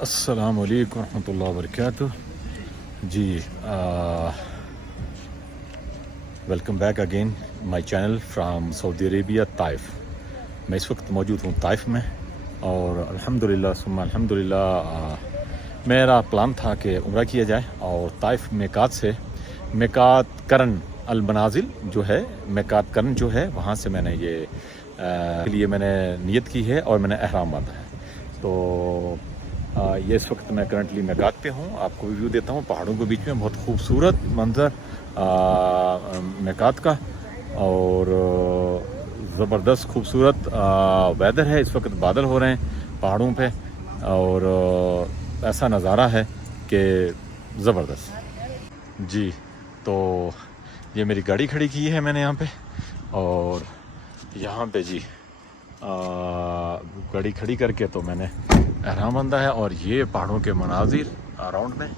अस्सलामु अलैकुम रहमतुल्लाहि व बरकातुहू। जी, welcome back again my channel from Saudi Arabia Taif. मैं इस वक्त मौजूद हूँ ताइफ में और अल्हम्दुलिल्लाह सुम्मा अल्हम्दुलिल्लाह मेरा प्लान था कि उम्रा किया जाए और ताइफ मेकात से मेकात करन अल मनाजिल जो है, मेकात करन जो है वहाँ से मैंने ये के लिए मैंने नियत की है और मैंने एहराम बांधा है। तो ये इस वक्त मैं करंटली मेकात पे हूँ, आपको व्यू देता हूँ पहाड़ों के बीच में। बहुत खूबसूरत मंज़र मेकात का और ज़बरदस्त खूबसूरत वेदर है। इस वक्त बादल हो रहे हैं पहाड़ों पे और ऐसा नज़ारा है कि ज़बरदस्त। जी, तो ये मेरी गाड़ी खड़ी की है मैंने यहाँ पे और यहाँ पे जी गाड़ी खड़ी करके तो मैंने एहराम बंधा है और ये पहाड़ों के मनाजिर अराउंड में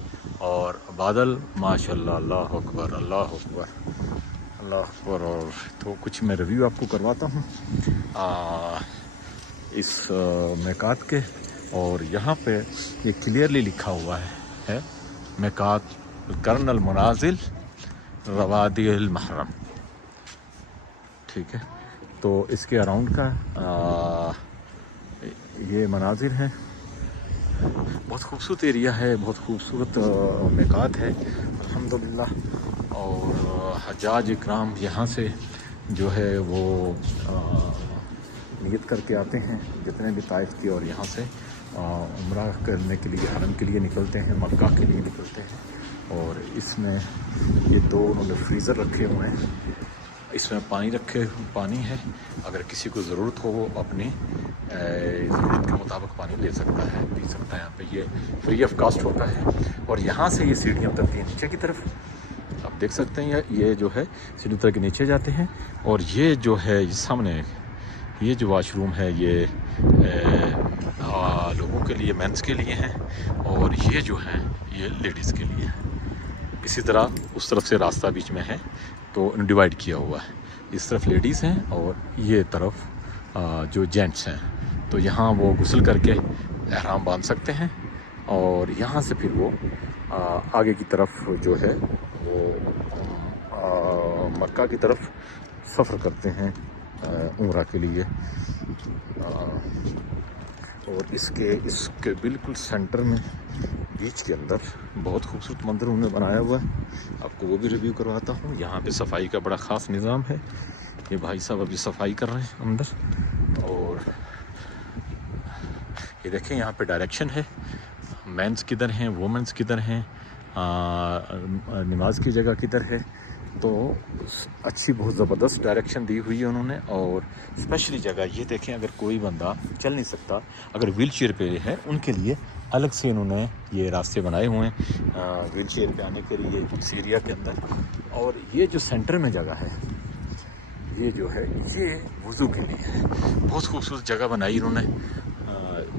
और बादल माशाल्लाह, अल्लाह अकबर अल्लाह अकबर अल्लाह अकबर। और तो कुछ मैं रिव्यू आपको करवाता हूँ इस मेकात के। और यहाँ पे ये क्लियरली लिखा हुआ है मेकात करनल मनाजिल रवादिल महरम, ठीक है। तो इसके अराउंड का ये मनाजिर है। बहुत खूबसूरत एरिया है, बहुत खूबसूरत मेकात है अल्हम्दुलिल्लाह। और हज्जाज इकराम यहाँ से जो है वो नियत करके आते हैं जितने भी ताइफ की, और यहाँ से उम्रा करने के लिए हरम के लिए निकलते हैं, मक्का के लिए निकलते हैं। और इसमें ये दो उन्होंने फ्रीज़र रखे हुए हैं, इसमें पानी है। अगर किसी को ज़रूरत हो वो अपनी ज़रूरत के मुताबिक पानी ले सकता है, पी सकता है। यहाँ पे ये फ्री ऑफ कास्ट होता है। और यहाँ से ये सीढ़ियाँ उतरती हैं नीचे की तरफ, आप देख सकते हैं। ये जो है सीढ़ी उतर के नीचे जाते हैं। और ये जो है ये सामने ये जो वाशरूम है ये लोगों के लिए, मेंस के लिए हैं, और ये जो है ये लेडीज़ के लिए है। इसी तरह उस तरफ से रास्ता बीच में है तो डिवाइड किया हुआ है। इस तरफ लेडीज़ हैं और ये तरफ जो जेंट्स हैं। तो यहाँ वो गुस्ल करके एहराम बांध सकते हैं और यहाँ से फिर वो आगे की तरफ जो है वो मक्का की तरफ सफ़र करते हैं उम्रा के लिए। और इसके बिल्कुल सेंटर में बीच के अंदर बहुत खूबसूरत मंदिर उन्होंने बनाया हुआ है, आपको वो भी रिव्यू करवाता हूँ। यहाँ पे सफाई का बड़ा ख़ास निज़ाम है। ये भाई साहब अभी सफाई कर रहे हैं अंदर। और ये देखें यहाँ पे डायरेक्शन है, मेंस किधर हैं, वुमेंस किधर हैं, नमाज की जगह किधर है। तो अच्छी बहुत ज़बरदस्त डायरेक्शन दी हुई है उन्होंने। और स्पेशली जगह ये देखें, अगर कोई बंदा चल नहीं सकता, अगर व्हील चेयर पे है, उनके लिए अलग से इन्होंने ये रास्ते बनाए हुए हैं व्हील चेयर पे आने के लिए इस एरिया के अंदर। और ये जो सेंटर में जगह है ये जो है ये वज़ू के लिए है। बहुत खूबसूरत जगह बनाई इन्होंने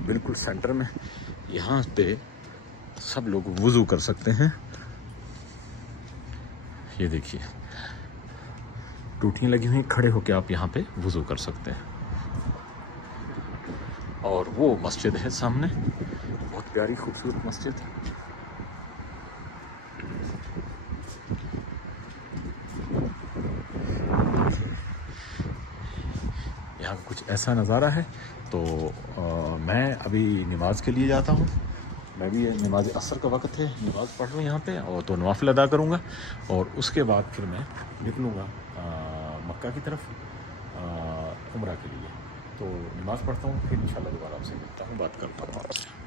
बिल्कुल सेंटर में। यहाँ पे सब लोग वज़ू कर सकते हैं। ये देखिए टूटियाँ लगी हुई, खड़े होकर आप यहाँ पे वज़ू कर सकते हैं। और वो मस्जिद है सामने, बहुत प्यारी खूबसूरत मस्जिद। यहाँ का कुछ ऐसा नज़ारा है। तो मैं अभी नमाज के लिए जाता हूँ। मैं भी नमाज असर का वक्त है, नमाज़ पढ़ लूँ यहाँ पे और तो नवाफिल अदा करूँगा। और उसके बाद फिर मैं निकलूँगा मक्का की तरफ उम्रा के लिए। तो नमाज़ पढ़ता हूँ, फिर इंशाल्लाह दोबारा आपसे मिलता हूँ, बात करता हूँ आपसे।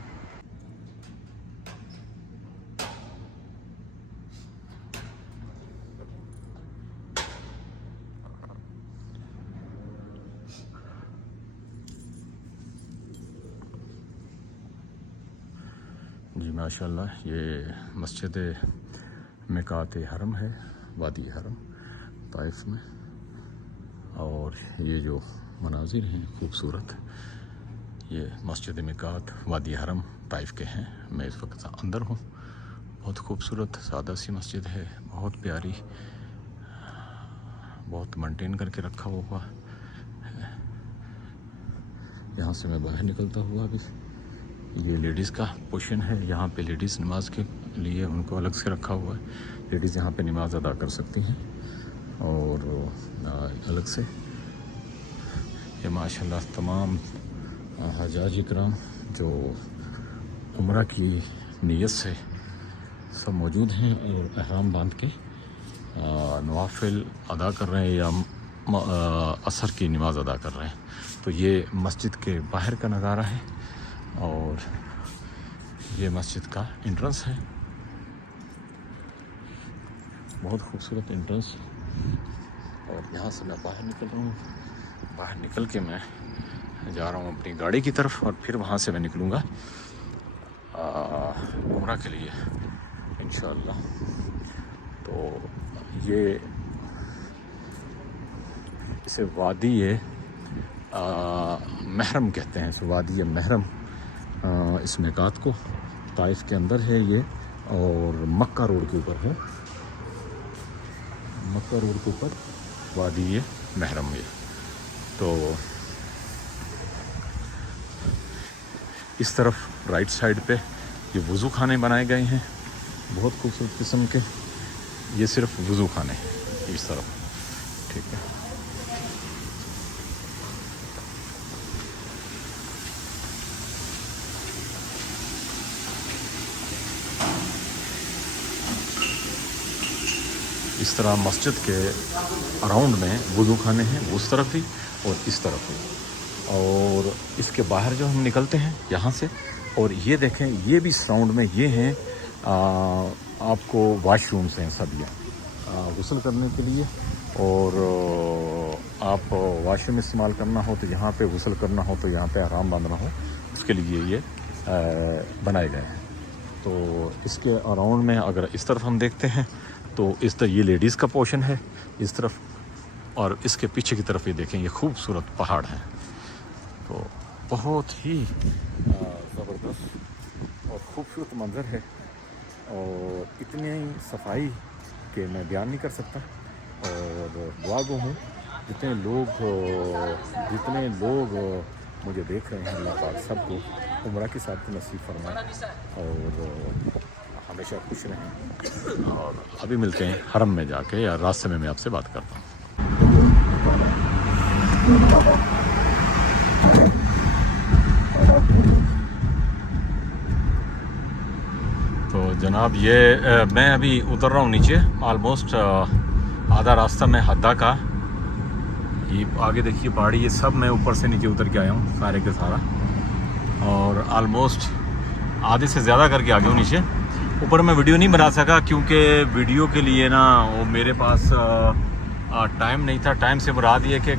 जी माशाल्लाह, ये मस्जिद मेकात हरम है, वादी हरम ताइफ में। और ये जो मनाजिर हैं खूबसूरत, ये मस्जिद मेकात वादी हरम ताइफ के हैं। मैं इस वक्त अंदर हूँ। बहुत खूबसूरत सादा सी मस्जिद है, बहुत प्यारी, बहुत मेंटेन करके रखा हुआ है। यहाँ से मैं बाहर निकलता हुआ अभी ये लेडीज़ का पोर्शन है, यहाँ पे लेडीज़ नमाज के लिए उनको अलग से रखा हुआ है। लेडीज़ यहाँ पे नमाज अदा कर सकती हैं और अलग से। ये माशाल्लाह तमाम हजाज इकराम जो उम्रा की नीयत से सब मौजूद हैं और एहराम बांध के नवाफिल अदा कर रहे हैं या असर की नमाज़ अदा कर रहे हैं। तो ये मस्जिद के बाहर का नज़ारा है और ये मस्जिद का एंट्रेंस है, बहुत खूबसूरत एंट्रेंस। और यहाँ से मैं बाहर निकल रहा हूँ। बाहर निकल के मैं जा रहा हूँ अपनी गाड़ी की तरफ और फिर वहाँ से मैं निकलूँगा उम्रा के लिए इंशाअल्लाह। तो ये इसे वादी महरम कहते हैं, इसे वादी महरम इस मिकात को ताइफ के अंदर है ये और मक्का रोड के ऊपर है। मक्का रोड के ऊपर वादी महरम है। तो इस तरफ राइट साइड पे ये वज़ू खाने बनाए गए हैं, बहुत खूबसूरत किस्म के। ये सिर्फ वज़ू खाने हैं इस तरफ, ठीक है। इस तरह मस्जिद के अराउंड में वज़ू खाने हैं, उस तरफ भी और इस तरफ भी। और इसके बाहर जो हम निकलते हैं यहाँ से, और ये देखें ये भी सराउंड में ये हैं आपको वाशरूम्स हैं सब ये गुस्ल करने के लिए। और आप वाशरूम इस्तेमाल करना हो तो यहाँ पे, गुस्ल करना हो तो यहाँ पे, आराम बांधना हो उसके लिए ये बनाए गए हैं। तो इसके अराउंड में अगर इस तरफ हम देखते हैं तो इस तरह ये लेडीज़ का पोर्शन है इस तरफ, और इसके पीछे की तरफ ये देखें ये खूबसूरत पहाड़ हैं। तो बहुत ही ज़बरदस्त और ख़ूबसूरत मंज़र है और इतनी सफाई के मैं बयान नहीं कर सकता। और दुआ गो हूँ जितने लोग मुझे देख रहे हैं, अल्लाह पाक सबको उम्रा की साथ नसीब फरमाए और हमेशा खुश रहें। और अभी मिलते हैं हरम में जाके, या रास्ते में मैं आपसे बात करता हूँ। तो जनाब ये मैं अभी उतर रहा हूँ नीचे, ऑलमोस्ट आधा रास्ता में हद्दा का। ये आगे देखिए पहाड़ी, ये सब मैं ऊपर से नीचे उतर के आया हूँ सारे के सारा, और ऑलमोस्ट आधे से ज़्यादा करके आ गया हूँ नीचे। ऊपर मैं वीडियो नहीं बना सका क्योंकि वीडियो के लिए ना वो मेरे पास टाइम नहीं था। टाइम से मुराद ये कि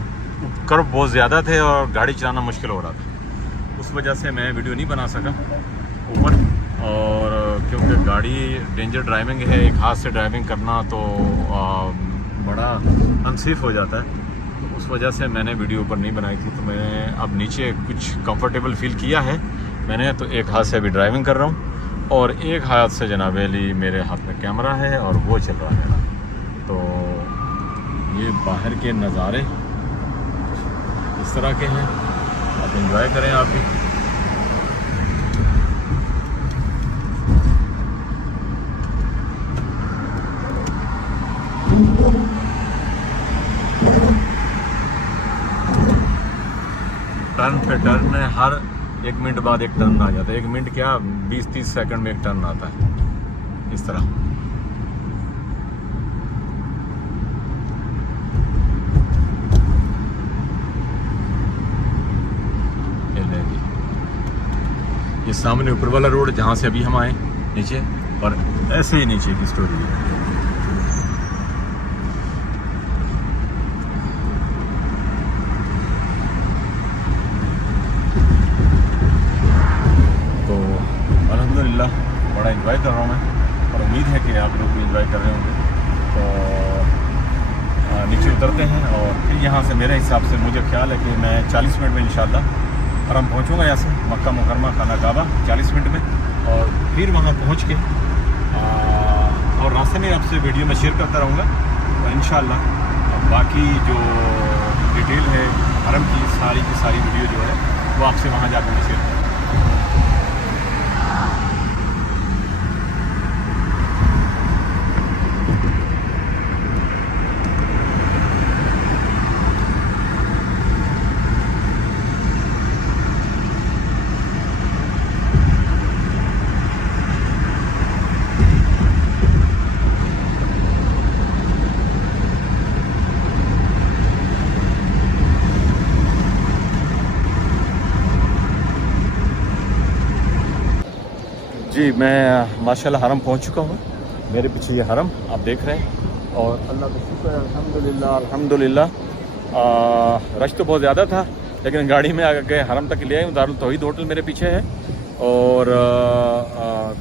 कर्व बहुत ज़्यादा थे और गाड़ी चलाना मुश्किल हो रहा था, उस वजह से मैं वीडियो नहीं बना सका ऊपर। और क्योंकि गाड़ी डेंजर ड्राइविंग है, एक हाथ से ड्राइविंग करना तो बड़ा अनसेफ हो जाता है, तो उस वजह से मैंने वीडियो ऊपर नहीं बनाई थी। तो मैंने अब नीचे कुछ कंफर्टेबल फील किया है मैंने, तो एक हाथ से अभी ड्राइविंग कर रहा हूँ और एक हाथ से जनाब अली मेरे हाथ में कैमरा है और वो चल रहा है। तो ये बाहर के नज़ारे इस तरह के हैं, आप एंजॉय करें आप भी। टर्न पे टर्न है, हर 1 मिनट बाद एक टर्न आ जाता है। 1 मिनट क्या 20-30 सेकंड में एक टर्न आता है इस तरह। ये सामने ऊपर वाला रोड जहाँ से अभी हम आए नीचे, और ऐसे ही नीचे की स्टोरी है। तो अल्हम्दुलिल्लाह बड़ा एंजॉय कर रहा हूँ मैं, और उम्मीद है कि आप लोग भी एंजॉय कर रहे होंगे। तो नीचे उतरते हैं और फिर यहाँ से मेरे हिसाब से मुझे ख्याल है कि मैं 40 मिनट में इंशाल्लाह हरम पहुँचूँगा। यहाँ से मक्का मुकरमा खाना काबा 40 मिनट में, और फिर वहाँ पहुँच के और रास्ते में आपसे वीडियो में शेयर करता रहूँगा। और इंशाल्लाह बाकी जो डिटेल है हरम की सारी वीडियो जो है वो आपसे वहाँ जाकर मैं शेयर करूँगा। जी मैं माशाल्लाह हरम पहुंच चुका हूँ। मेरे पीछे ये हरम आप देख रहे हैं और अल्लाह का शुक्र है अल्हम्दुलिल्लाह अल्हम्दुलिल्लाह। रश तो बहुत ज़्यादा था लेकिन गाड़ी में आ गए हरम तक ले आए। दारुल तौहीद होटल मेरे पीछे है और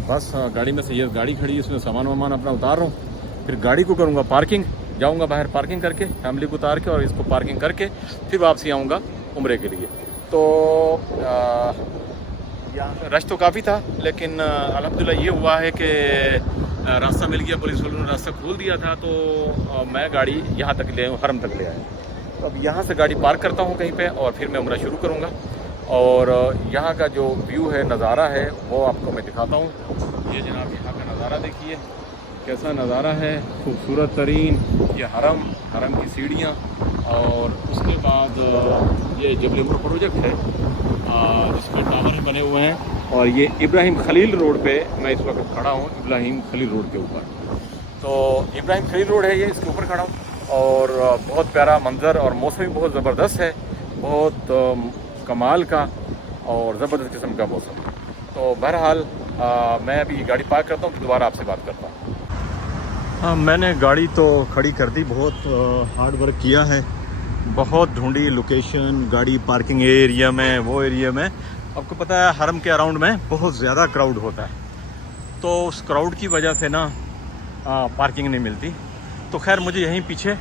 बस गाड़ी में से ये गाड़ी खड़ी है, इसमें सामान वामान अपना उतार रहा हूँ। फिर गाड़ी को करूँगा पार्किंग, जाऊँगा बाहर पार्किंग करके फैमिली को उतार के और इसको पार्किंग करके फिर वापसी आऊँगा उम्रे के लिए। तो यहाँ रश तो काफ़ी था लेकिन अल्हम्दुलिल्लाह ये हुआ है कि रास्ता मिल गया, पुलिस वालों ने रास्ता खोल दिया था तो मैं गाड़ी यहाँ तक ले आऊँ, हरम तक ले आया। तो अब यहाँ से गाड़ी पार्क करता हूँ कहीं पे और फिर मैं उम्रा शुरू करूँगा। और यहाँ का जो व्यू है, नज़ारा है, वो आपको मैं दिखाता हूँ। ये जनाब यहाँ का नज़ारा देखिए कैसा नज़ारा है, खूबसूरत तरीन ये हरम की सीढ़ियाँ। और उसके बाद ये जबल उमर प्रोजेक्ट है जिसमें टावर बने हुए हैं। और ये इब्राहिम खलील रोड पे मैं इस वक्त खड़ा हूँ, इब्राहिम खलील रोड के ऊपर। तो इब्राहिम खलील रोड है ये, इसके ऊपर खड़ा हूँ और बहुत प्यारा मंज़र और मौसम भी बहुत ज़बरदस्त है, बहुत कमाल का और ज़बरदस्त किस्म का मौसम। तो बहरहाल मैं अभी गाड़ी पार्क करता हूँ फिर दोबारा आपसे बात करता हूँ। हाँ मैंने गाड़ी तो खड़ी कर दी, बहुत हार्ड वर्क किया है, बहुत ढूंढी लोकेशन गाड़ी पार्किंग एरिया में, वो एरिया में। आपको पता है हरम के अराउंड में बहुत ज़्यादा क्राउड होता है तो उस क्राउड की वजह से ना पार्किंग नहीं मिलती। तो खैर मुझे यहीं पीछे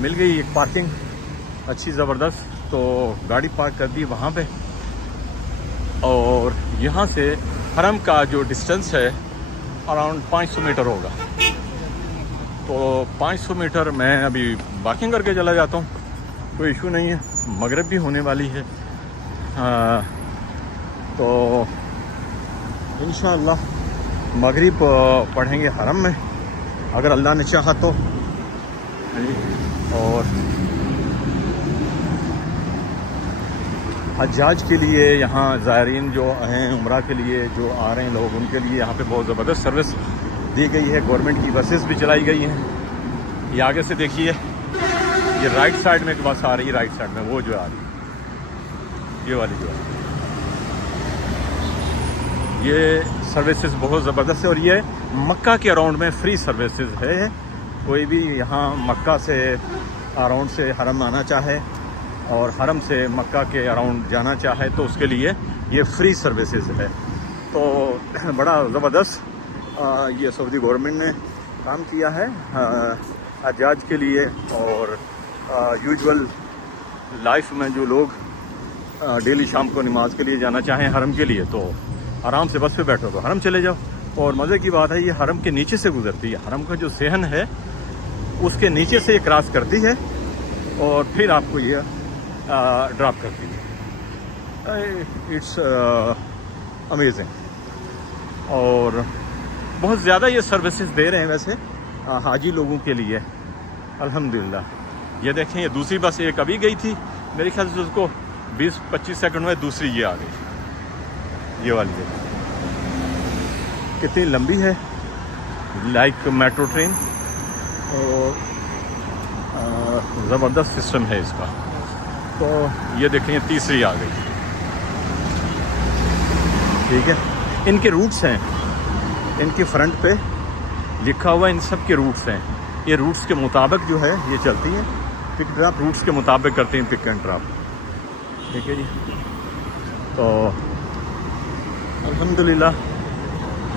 मिल गई एक पार्किंग अच्छी ज़बरदस्त, तो गाड़ी पार्क कर दी वहाँ पे। और यहाँ से हरम का जो डिस्टेंस है अराउंड 500 मीटर होगा। तो 500 मीटर मैं अभी वॉकिंग करके चला जाता हूँ, कोई इशू नहीं है। मगरिब भी होने वाली है तो इंशाअल्लाह मगरिब पढ़ेंगे हरम में अगर अल्लाह ने चाहा तो। और हज्जाज के लिए यहाँ ज़ायरीन जो हैं उम्रा के लिए जो आ रहे हैं लोग, उनके लिए यहाँ पे बहुत ज़बरदस्त सर्विस दी गई है। गवर्नमेंट की बसेस भी चलाई गई हैं। ये आगे से देखिए, ये राइट साइड में एक बस आ रही है, राइट साइड में वो जो आ रही है ये वाली जो है, ये सर्विसेज बहुत ज़बरदस्त है। और ये मक्का के अराउंड में फ्री सर्विसेज है। कोई भी यहाँ मक्का से अराउंड से हरम आना चाहे और हरम से मक्का के अराउंड जाना चाहे तो उसके लिए ये फ्री सर्विसेज है। तो बड़ा ज़बरदस्त ये सऊदी गवर्नमेंट ने काम किया है हज्जाज के लिए। और यूजुअल लाइफ में जो लोग डेली शाम को नमाज के लिए जाना चाहें हरम के लिए तो आराम से बस पे बैठो तो हरम चले जाओ। और मज़े की बात है ये हरम के नीचे से गुजरती है, हरम का जो सहन है उसके नीचे से ये क्रॉस करती है और फिर आपको ये ड्रॉप करती है। It's amazing. और बहुत ज़्यादा ये सर्विसेज दे रहे हैं वैसे हाजी लोगों के लिए अल्हम्दुलिल्लाह। ये देखें ये दूसरी बस एक अभी गई थी, मेरे ख्याल से उसको 20-25 सेकंड में दूसरी ये आ गई। ये वाली जगह कितनी लंबी है, लाइक मेट्रो ट्रेन। और ज़बरदस्त सिस्टम है इसका। तो ये देखें तीसरी आ गई, ठीक है। इनके रूट्स हैं, इनके फ्रंट पे लिखा हुआ इन सब के रूट्स हैं। ये रूट्स के मुताबिक जो है ये चलती हैं, पिक ड्रॉप रूट्स के मुताबिक करते हैं पिक एंड ड्रॉप, ठीक है जी। तो अल्हम्दुलिल्लाह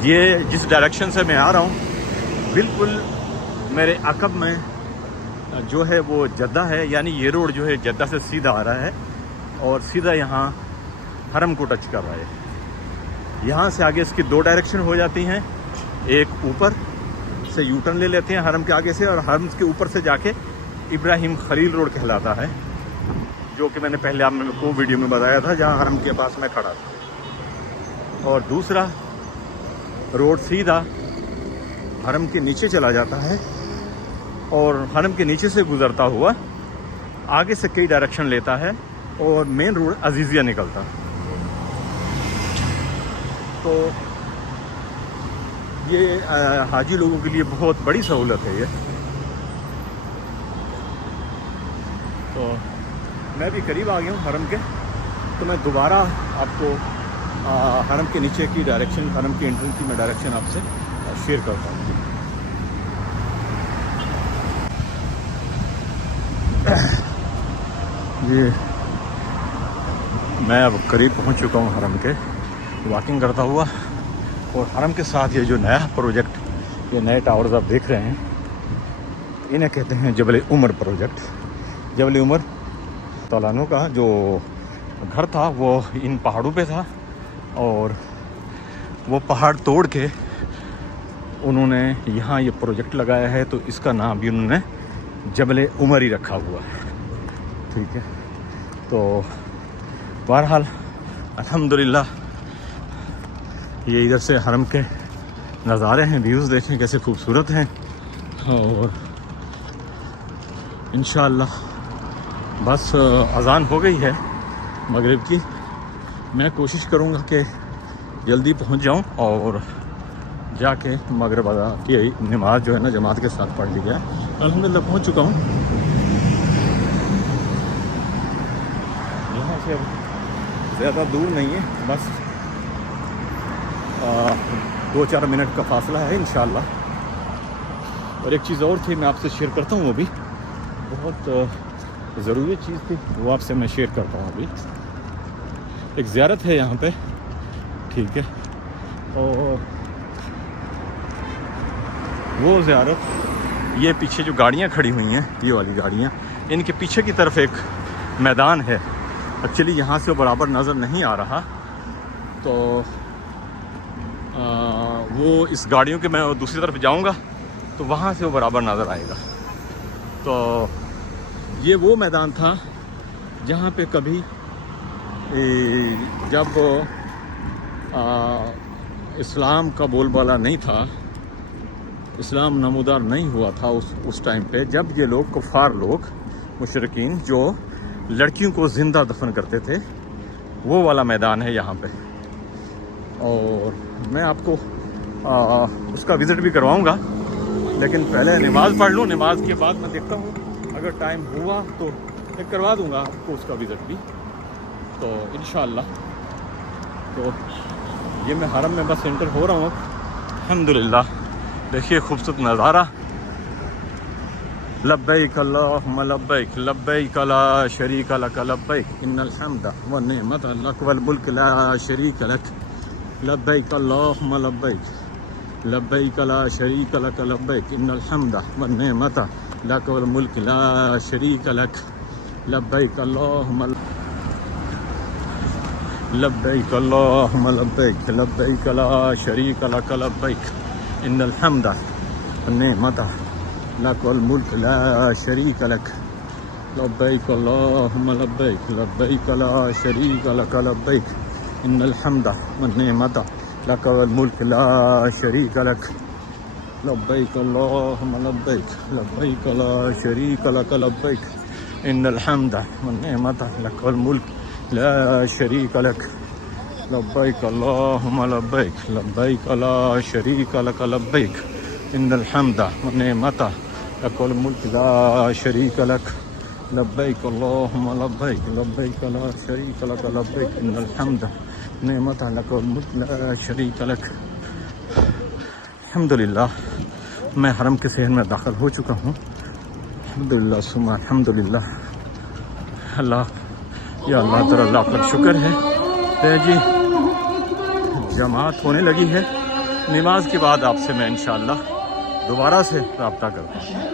ये जिस डायरेक्शन से मैं आ रहा हूँ बिल्कुल मेरे अकब में जो है वो जद्दा है, यानी ये रोड जो है जद्दा से सीधा आ रहा है और सीधा यहाँ हरम को टच कर रहा है। यहाँ से आगे इसकी दो डायरेक्शन हो जाती हैं, एक ऊपर से यू टर्न ले लेते हैं हरम के आगे से और हरम के ऊपर से जाके इब्राहिम खलील रोड कहलाता है, जो कि मैंने पहले आपको वीडियो में बताया था जहाँ हरम के पास मैं खड़ा था। और दूसरा रोड सीधा हरम के नीचे चला जाता है और हरम के नीचे से गुज़रता हुआ आगे से कई डायरेक्शन लेता है और मेन रोड अजीज़िया निकलता। तो ये हाजी लोगों के लिए बहुत बड़ी सहूलत है ये। तो मैं भी करीब आ गया हूँ हरम के, तो मैं दोबारा आपको हरम के नीचे की डायरेक्शन, हरम की एंट्रेंस की मैं डायरेक्शन आपसे शेयर करता हूँ। ये मैं अब करीब पहुँच चुका हूँ हरम के, वॉकिंग करता हुआ। और हरम के साथ ये जो नया प्रोजेक्ट, ये नए टावर्स आप देख रहे हैं, इन्हें कहते हैं जबल उमर प्रोजेक्ट। जबल उमर तौलानों का जो घर था वो इन पहाड़ों पे था, और वो पहाड़ तोड़ के उन्होंने यहाँ ये प्रोजेक्ट लगाया है, तो इसका नाम भी उन्होंने जबल उमर ही रखा हुआ है। ठीक है, तो बहरहाल अल्हम्दुलिल्लाह, ये इधर से हरम के नज़ारे हैं, व्यूज़ देखें कैसे खूबसूरत हैं। और इंशाअल्लाह बस अज़ान हो गई है मगरिब की, मैं कोशिश करूँगा कि जल्दी पहुँच जाऊँ और जाके मगरिब अज़ा की नमाज़ जो है ना जमात के साथ पढ़ ली जाए। अल्हम्दुलिल्लाह पहुँच चुका हूँ। यहाँ से अब ज़्यादा दूर नहीं है, बस 2-4 मिनट का फासला है इंशाअल्लाह। और एक चीज़ और थी, मैं आपसे शेयर करता हूँ, वो भी बहुत ज़रूरी चीज़ थी, वो आपसे मैं शेयर करता हूँ। अभी एक ज़ियारत है यहाँ पे, ठीक है, और वो ज़ियारत, ये पीछे जो गाड़ियाँ खड़ी हुई हैं, ये वाली गाड़ियाँ, इनके पीछे की तरफ एक मैदान है। एक्चुअली यहाँ से वो बराबर नज़र नहीं आ रहा, तो वो इस गाड़ियों के मैं दूसरी तरफ जाऊँगा तो वहाँ से वो बराबर नज़र आएगा। तो ये वो मैदान था जहाँ पे कभी जब इस्लाम का बोलबाला नहीं था, इस्लाम नमूदार नहीं हुआ था, उस टाइम पे जब ये लोग कुफ़ार लोग मुशरिकीन जो लड़कियों को ज़िंदा दफन करते थे, वो वाला मैदान है यहाँ पे। और मैं आपको उसका विज़िट भी करवाऊँगा, लेकिन पहले नमाज़ पढ़ लूँ, नमाज के बाद मैं देखता हूँ अगर टाइम हुआ तो मैं करवा दूँगा आपको उसका विज़िट भी, तो इंशाअल्लाह। तो ये मैं हरम में बस एंटर हो रहा हूँ अल्हम्दुलिल्लाह। देखिए खूबसूरत नज़ारा। लब्बैक अल्लाहुम्मा लब्बैक, लब्बैक ला शरीक लक लब्बैक, इन्नल हम्द व निअमत लक वल मुल्क ला शरीक लक, लब्बैक अल्लाहुम्मा लब्बैक, लब्बैक ला शरीक लक लब्बैक, इन्नल हम्द व निअमत लक वल मुल्क ला शरीक लक, लब्बैक अल्लाहुम्मा लब्बैक अल्लाहुम्मा लब्बैक, लब्बैक ला शरीक लक लब्बैक, इन्नल हम्द व निअमत लक वल मुल्क ला शरीक लक, लब्बैक अल्लाहुम्मा लब्बैक, लब्बैक ला शरीक लक लब्बैक, इन्नल हम्द व निअमत लक वल मुल्क ला शरीक लक, लब्बैक अल्लाहुम्मा लब्बैक, लब्बैक ला शरीक लक लब्बैक, इन्नल हम्द व निअमत लक वल मुल्क ला शरीक लक, लब्बैक अल्लाहुम्मा लब्बैक, लब्बैक ला शरीक लक लब्बैक, इन्नल हम्द व निअमत लक वल मुल्क ला शरीक लक, लब्बैक अल्लाहुम्मा लब्बैक, लब्बैक ला शरीक लक लब्बैक, इन्नल हम्द निअमत लक वल मुल्क ला शरीक लक। अल्हम्दुलिल्लाह, मैं हरम के शहर में दाखिल हो चुका हूँ। अल्हम्दुलिल्लाह सुम्मा अल्हम्दुलिल्लाह। अल्लाह, या अल्लाह ताला लाख लाख शुक्र है। तो जी जमात होने लगी है, नमाज के बाद आपसे मैं इंशाअल्लाह दोबारा से रब्ता करता हूँ।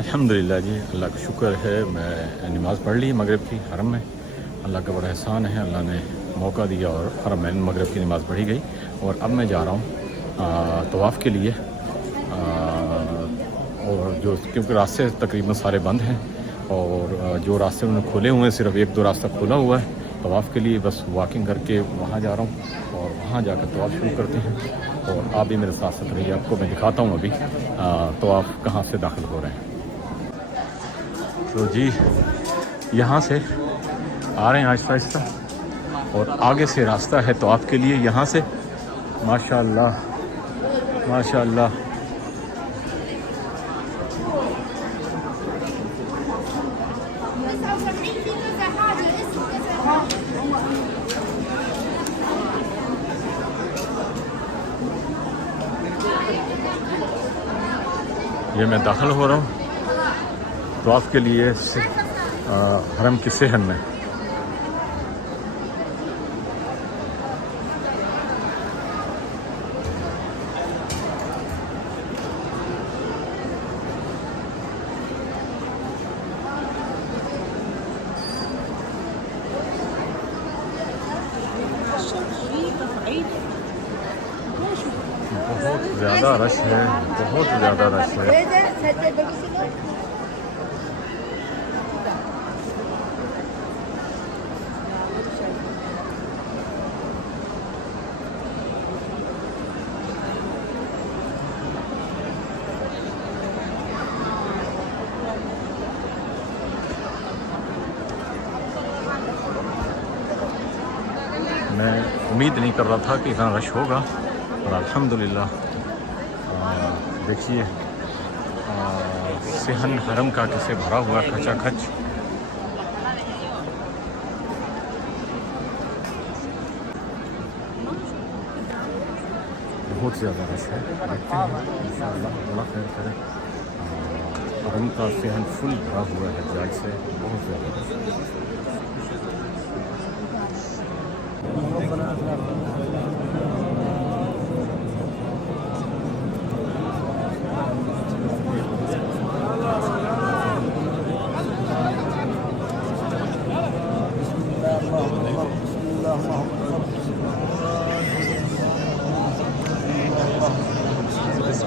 अल्हम्दुलिल्लाह जी, अल्लाह का शुक्र है। मैं नमाज़ पढ़ ली मगरिब की हरम में। अल्लाह का बड़ा एहसान है, अल्लाह ने मौका दिया और हरम में मगरिब की नमाज़ पढ़ी गई। और अब मैं जा रहा हूँ तवाफ़ के लिए। और जो क्योंकि रास्ते तकरीबन सारे बंद हैं और जो रास्ते उन्होंने खोले हुए हैं सिर्फ 1-2 रास्ता खुला हुआ है तवाफ़ के लिए। बस वॉकिंग करके वहाँ जा रहा हूँ और वहाँ जाकर तवाफ़ शुरू करते हैं। और आप भी मेरे साथ साथ रहिए, आपको मैं दिखाता हूँ अभी तवाफ़ कहाँ से दाखिल हो रहे हैं। तो जी यहाँ से आ रहे हैं आहिस्ता आहिस्ता और आगे से रास्ता है तवाफ़ के लिए। यहाँ से माशाअल्लाह माशाअल्लाह ये मैं दाखिल हो रहा हूँ तवाफ़ के लिए हरम की सहन में। बहुत ज़्यादा रश है, बहुत ज़्यादा रश है। मैं उम्मीद नहीं कर रहा था कि इतना रश होगा और अल्हम्दुलिल्लाह देखिए सहन हरम का कैसे भरा हुआ खचाखच। बहुत ज़्यादा रश है, देखते हैं इंशाअल्लाह अल्लाह खैर करे। हरम का सहन फुल भरा हुआ है हज्जाज से, बहुत ज़्यादा रश है।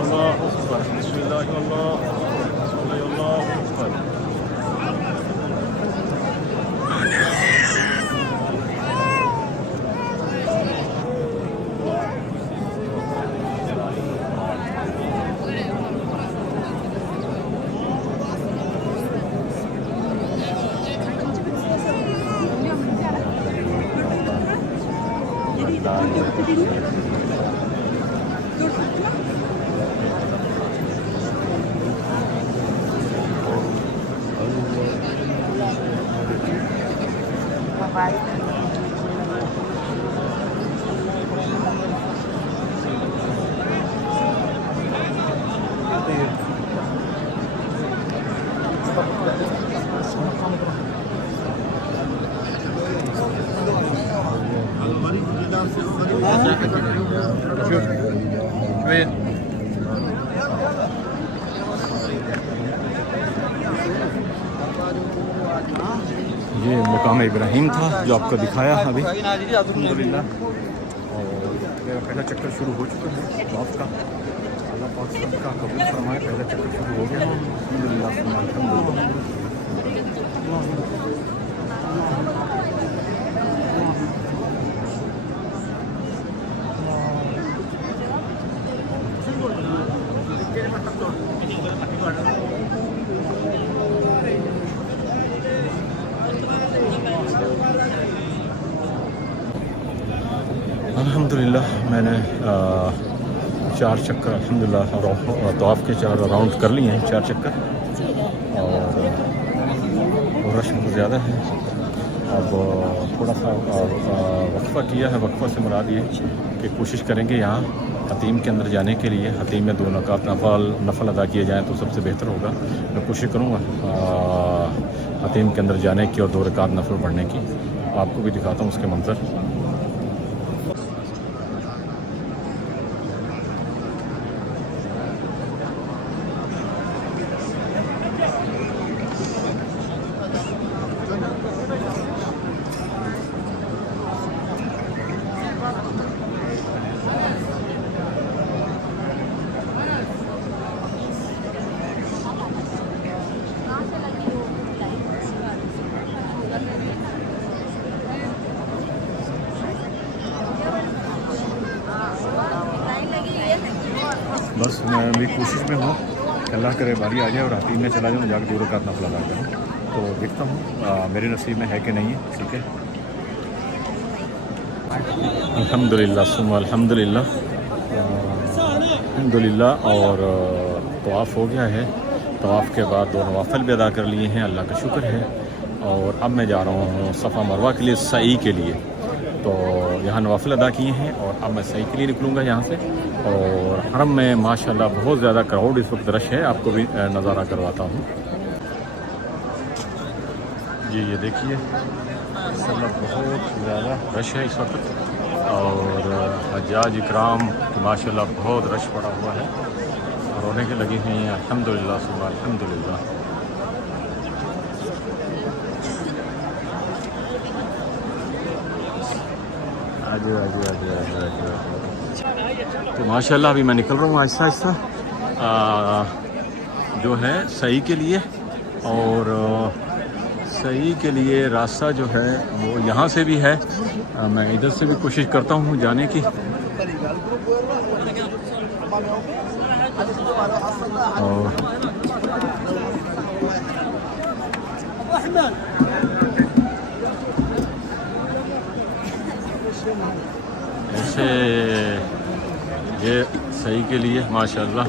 अल्लाहु अकबर, बिस्मिल्लाह अल्लाहु अकबर, बिस्मिल्लाह अल्लाहु अकबर। ये मुकाम इब्राहिम था जो आपको दिखाया अभी अल्हम्दुलिल्लाह। और मेरा पहला चक्कर शुरू हो चुका है तवाफ का। अल्लाह पाक सबका कबूल फरमाए। पहला चक्कर शुरू हो गया है अल्हम्दुलिल्लाह अल्हम्दुलिल्लाह। अल्हम्दुलिल्लाह मैंने 4 चक्कर अल्हम्दुलिल्लाह तवाफ़ के 4 राउंड कर लिए हैं, 4 चक्कर। और रश बहुत ज़्यादा है। अब थोड़ा सा वक्फ़ा किया है। वक्फ़ा से मुराद ये कि कोशिश करेंगे यहाँ हतीम के अंदर जाने के लिए। हतीम में 2 रकात नफल अदा किए जाएँ तो सबसे बेहतर होगा। मैं कोशिश करूँगा हतीम के अंदर जाने की और 2 रकात नफल पढ़ने की। आपको भी दिखाता हूँ उसके मंज़र। बस मैं अभी कोशिश में हूँ कि अल्लाह करे बारी आ जाए और हतीम में चला जाऊँ, जाकर 2 रकात नफल अदा करूँ। तो देखता हूँ मेरे नसीब में है कि नहीं है। ठीक है अल्हम्दुलिल्लाह सुम्मा अल्हम्दुलिल्लाह अल्हम्दुलिल्लाह। और तवाफ़ हो गया है। तवाफ़ के बाद 2 नवाफिल भी अदा कर लिए हैं, अल्लाह का शुक्र है। और अब मैं जा रहा हूँ सफ़ा मरवा के लिए, सई के लिए। तो यहाँ नवाफिल अदा किए हैं और अब मैं सही के लिए निकलूँगा यहाँ से। और हरम में माशाल्लाह बहुत ज़्यादा क्राउड इस वक्त रश है। आपको भी नज़ारा करवाता हूँ। जी ये देखिए माशाल्लाह बहुत ज़्यादा रश है इस वक्त। और हज्जाज इकराम माशाल्लाह बहुत रश पड़ा हुआ है और रोने के लगे हुए हैं। अल्हम्दुलिल्लाह सुबह अल्हम्दुलिल्लाह। तो माशाल्लाह अभी मैं निकल रहा हूँ आहिस्ता आहिस्ता जो है सही के लिए। और सही के लिए रास्ता जो है वो यहाँ से भी है। मैं इधर से भी कोशिश करता हूँ जाने की। और ऐसे ये सही के लिए माशाल्लाह।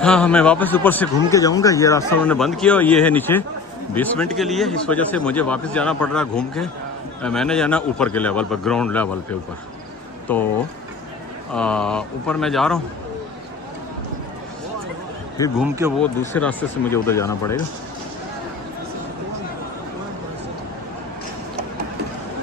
हाँ मैं वापस ऊपर से घूम के जाऊंगा। ये रास्ता उन्होंने बंद किया और ये है नीचे बेसमेंट के लिए, इस वजह से मुझे वापस जाना पड़ रहा है घूम के। मैंने जाना ऊपर के लेवल पर, ग्राउंड लेवल पे ऊपर, तो ऊपर मैं जा रहा हूँ, फिर घूम के वो दूसरे रास्ते से मुझे उधर जाना पड़ेगा।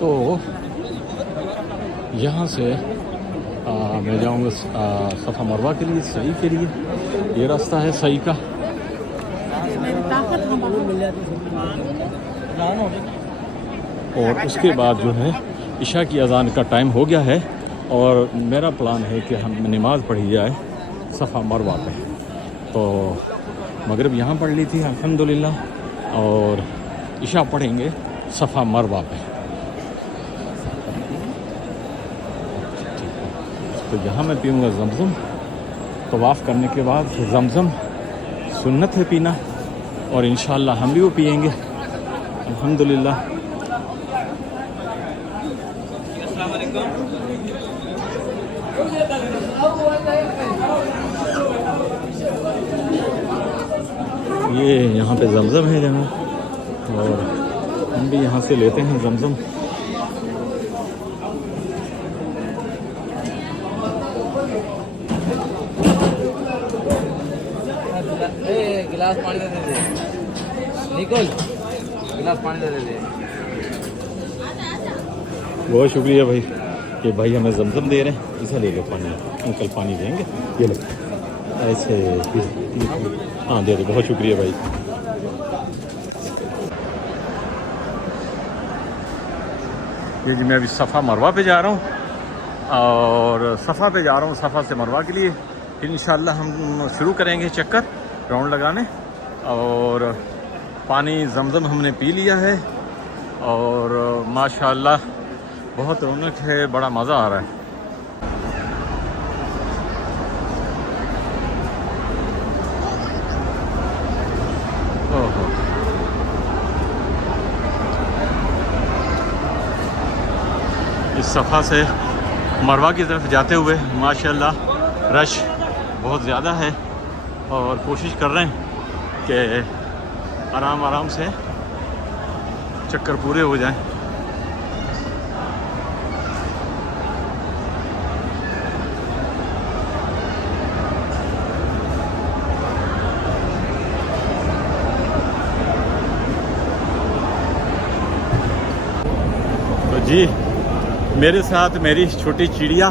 तो यहाँ से मैं जाऊँगा सफ़ा मरवा के लिए, सही के लिए। ये रास्ता है सही का। और उसके बाद जो है इशा की अज़ान का टाइम हो गया है और मेरा प्लान है कि हम नमाज़ पढ़ी जाए सफ़ा मरवा पे। तो मगरिब यहाँ पढ़ ली थी अल्हम्दुलिल्लाह, और इशा पढ़ेंगे सफ़ा मरवा पे। तो यहाँ मैं पीऊँगा ज़मज़म। तवाफ़ करने के बाद ज़मज़म सुन्नत है पीना, और इंशाअल्लाह हम भी वो पिएंगे अल्हम्दुलिल्लाह। ये यहाँ पे ज़मज़म है जहाँ, और हम भी यहाँ से लेते हैं ज़मज़म। गिलास पानी दे दे निकल, गिलास पानी दे दे। बहुत शुक्रिया भाई, ये भाई हमें ज़मज़म दे रहे हैं। इसे ले लो पानी, अंकल पानी देंगे, ये लो ऐसे। हाँ दे दो, बहुत शुक्रिया भाई। ये जी मैं अभी सफ़ा मरवा पे जा रहा हूँ, और सफ़ा पे जा रहा हूँ सफ़ा से मरवा के लिए। फिर इंशाअल्लाह हम शुरू करेंगे चक्कर राउंड लगाने। और पानी ज़मज़म हमने पी लिया है, और माशाअल्लाह बहुत रौनक है, बड़ा मज़ा आ रहा है। ओहो, इस सफ़ा से मरवा की तरफ जाते हुए माशाअल्लाह रश बहुत ज़्यादा है, और कोशिश कर रहे हैं कि आराम आराम से चक्कर पूरे हो जाएं। तो जी मेरे साथ मेरी छोटी चिड़िया,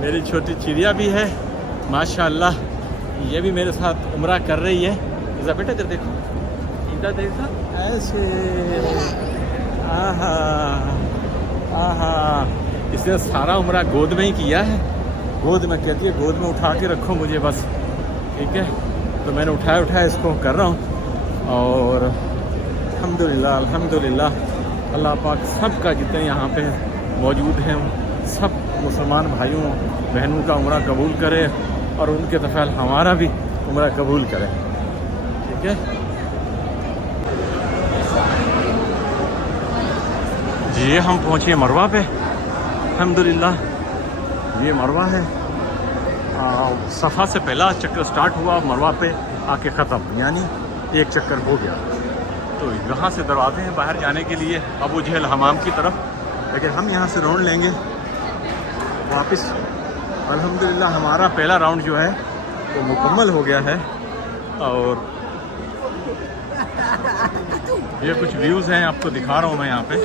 मेरी छोटी चिड़िया भी है माशाअल्लाह। ये भी मेरे साथ उम्रा कर रही है। इधर बेटा, इधर देखो, इधर देखो ऐसे। आहा आहा, इसने सारा उम्रा गोद में ही किया है। गोद में कहती है, गोद में उठा के रखो मुझे बस, ठीक है। तो मैंने उठाया इसको कर रहा हूँ। और अल्हम्दुलिल्लाह अल्हम्दुलिल्लाह, अल्लाह पाक सबका जितने यहाँ पे मौजूद हैं सब मुसलमान भाइयों बहनों का उम्रा कबूल करे, और उनके तफ़ैल हमारा भी उम्रा कबूल करे, ठीक है जी। हम पहुँचे मरवा पे अल्हम्दुलिल्लाह। ये मरवा है। सफ़ा से पहला चक्कर स्टार्ट हुआ, मरवा पे आके ख़त्म, यानी एक चक्कर हो गया। तो यहाँ से दरवाजे हैं बाहर जाने के लिए अबू जहल हमाम की तरफ, लेकिन हम यहाँ से राउंड लेंगे वापस। अल्हम्दुलिल्लाह हमारा पहला राउंड जो है वो मुकम्मल हो गया है। और ये कुछ व्यूज़ हैं, आपको दिखा रहा हूँ मैं यहाँ पे।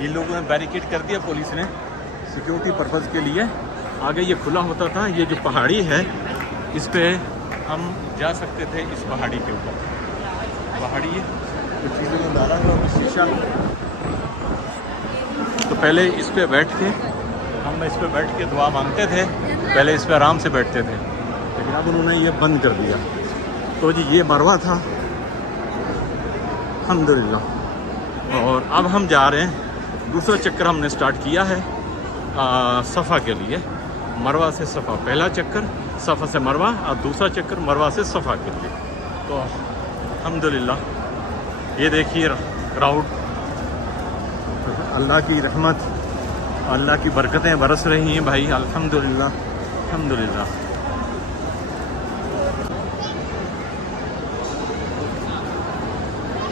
ये लोगों ने बैरिकेड कर दिया पुलिस ने सिक्योरिटी पर्पज़ के लिए। आगे ये खुला होता था, ये जो पहाड़ी है इस पे हम जा सकते थे, इस पहाड़ी के ऊपर। पहाड़ी है कुछ चीज़ों में डाला हुआ शीशा। तो पहले इस पे बैठ के हम इस पे बैठ के दुआ मांगते थे, पहले इस पे आराम से बैठते थे, लेकिन अब उन्होंने ये बंद कर दिया। तो जी ये मरवा था अल्हम्दुलिल्लाह। और अब हम जा रहे हैं, दूसरा चक्कर हमने स्टार्ट किया है सफ़ा के लिए। मरवा से सफ़ा पहला चक्कर, सफ़ा से मरवा, और दूसरा चक्कर मरवा से सफ़ा के लिए। तो अल्हम्दुलिल्लाह ये देखिए क्राउड, अल्लाह की रहमत, अल्लाह की बरकतें बरस रही हैं भाई, अल्हम्दुलिल्लाह अल्हम्दुलिल्लाह।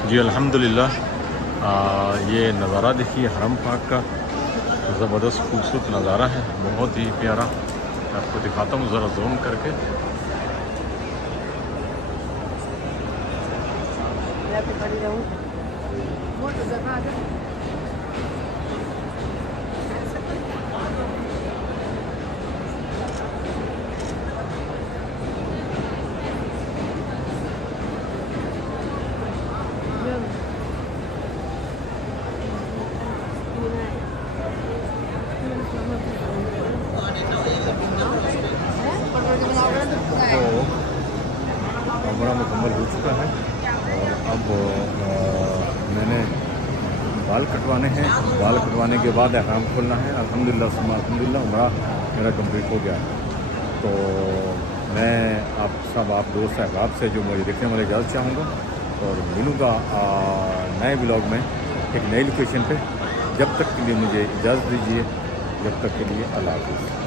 जी अल्हम्दुलिल्लाह। ये नज़ारा देखिए हरम पाक का, ज़बरदस्त खूबसूरत नज़ारा है, बहुत ही प्यारा। आपको दिखाता हूँ ज़रा जूम करके। तो उम्रा मुकम्मल हो चुका है और अब मैंने बाल कटवाने हैं। बाल कटवाने के बाद एहराम खोलना है। अल्हम्दुलिल्लाह सुम्मा अल्हम्दुलिल्लाह उम्रा मेरा कंप्लीट हो गया। तो मैं आप दोस्त अहबाब से जो मुझे देखने वाले इजाज़त चाहूँगा और मिलूँगा नए ब्लॉग में एक नई लोकेशन पे। जब तक के लिए मुझे इजाज़त दीजिए, जब तक के लिए अल्लाह हाफ़िज़।